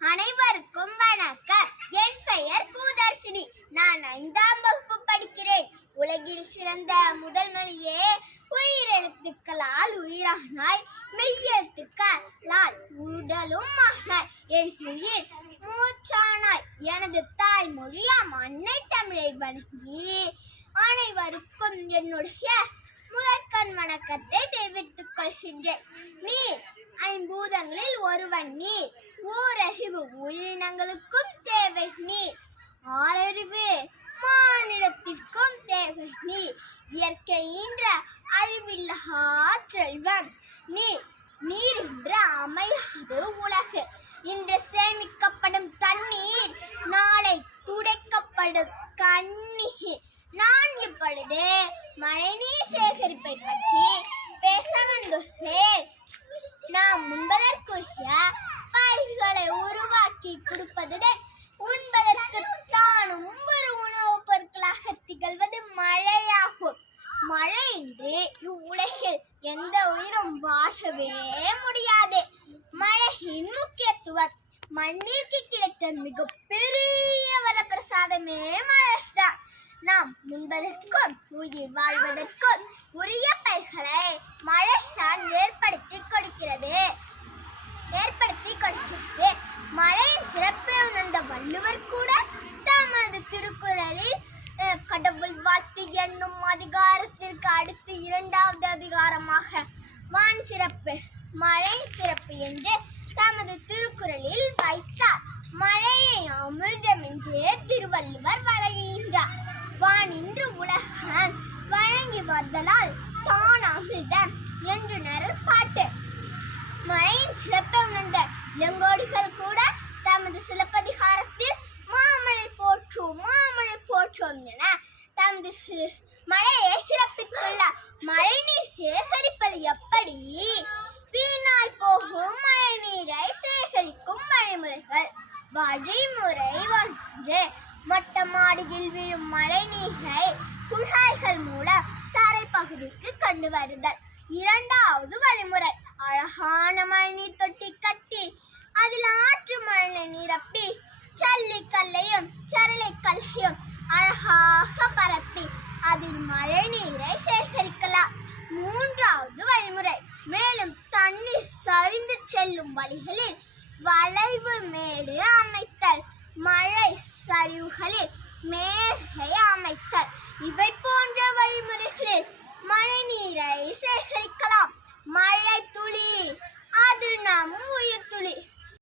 அனைவருக்கும் வணக்கம். என் பெயர் பூதர்ஷினி. நான் 5ஆம் வகுப்பு படிக்கிறேன். உலகில் சிறந்த முதல் மொழியே உயிரெழுத்துக்களால் உயிரானாய், மெய்யெழுத்துக்களால் உடலும் ஆனாய். என் உயிர் மூச்சானாய். எனது தாய்மொழியாம் அன்னை தமிழை வணங்கி அனைவருக்கும் என்னுடைய முதற்கண் வணக்கத்தை தெரிவித்துக் கொள்கின்றேன். நீர் ஐம்பூதங்களில் ஒருவன் நீர். ஓரறிவு உயிரினங்களுக்கும் தேவை நீர். ஆறறிவு மானிடத்திற்கும் தேவை நீர். இயற்கை என்ற அழிவில்லா செல்வம் நீர். நீர் என்று அமையாது உலகு. இன்று சேமிக்கப்படும் தண்ணீர் நாளை துடைக்கப்படும் கண்ணீர். நான் இப்பொழுது மழைநீர் சேகரிப்பை பற்றி பேச வந்துள்ளேன். நாம் உண்பதற்குரிய பயிர்களை உருவாக்கி கொடுப்பதுடன் உண்பதற்கு தானும் ஒரு உணவுப் பொருட்களாக திகழ்வது மழையாகும். மழையின்றி இவ்வுலகில் எந்த உயிரும் வாழவே முடியாது. மழையின் முக்கியத்துவம். மண்ணிற்கு கிடைத்த மிகப்பெரிய வரப்பிரசாதமே மழைதான். நாம் உண்பதற்கும் உயிர் வாழ்வதற்கும் உரிய பயிர்களை மழைதான் ஏற்படுத்தி கொடுக்கிறது. மழையின் சிறப்பை உணர்ந்த வள்ளுவர் கூட தமது திருக்குறளில் கடவுள் வாழ்த்து என்னும் அதிகாரத்திற்கு அடுத்து 2வது அதிகாரமாக வான் சிறப்பு, மழையின் சிறப்பு என்று தமது திருக்குறளில் வைத்தார். மழையை அமிர்தம் என்றே திருவள்ளுவர் வழங்குகின்றார். வான் இன்று உலகம் வழங்கி வருதலால் தான் அமிர்தம் என்று பாட்டு. மழையின் சிறப்பை உணர்ந்த இளங்கோடிகள் கூட தமது சிலப்பதிகாரத்தில் மாமழை போற்றுவோம் மாமழை போற்றுவோம் என தமது மழையை சிறப்பித்துள்ளார். மழை நீர் சேகரிப்பது எப்படி? வீணாய் போகும் மழை நீரை சேகரிக்கும் வழிமுறைகள். வழிமுறை 1. மொட்டை மாடியில் விழும் மழை நீரை குழாய்கள் மூலம் தரைப்பகுதிக்கு கொண்டு வருதல். 2வது வழிமுறை, அழகான மழைநீர் தொட்டி கட்டி அதில் ஆற்று மழை நிரப்பி சல்லிக்கல்லையும் சரளைக்கல்லையும் அழகாக பரப்பி அதில் மழை நீரை சேகரிக்கலாம். 3வது வழிமுறை, மேலும் தண்ணீர் சரிந்து செல்லும் வழிகளில் வளைவு மேடு அமைத்தல், மழை சரிவுகளில் மேடை அமைத்தல். இவை போன்ற வழிமுறைகளில் மழை நீரை சேகரிக்கலாம். மழை துளி அது நம் உயிர் துளி.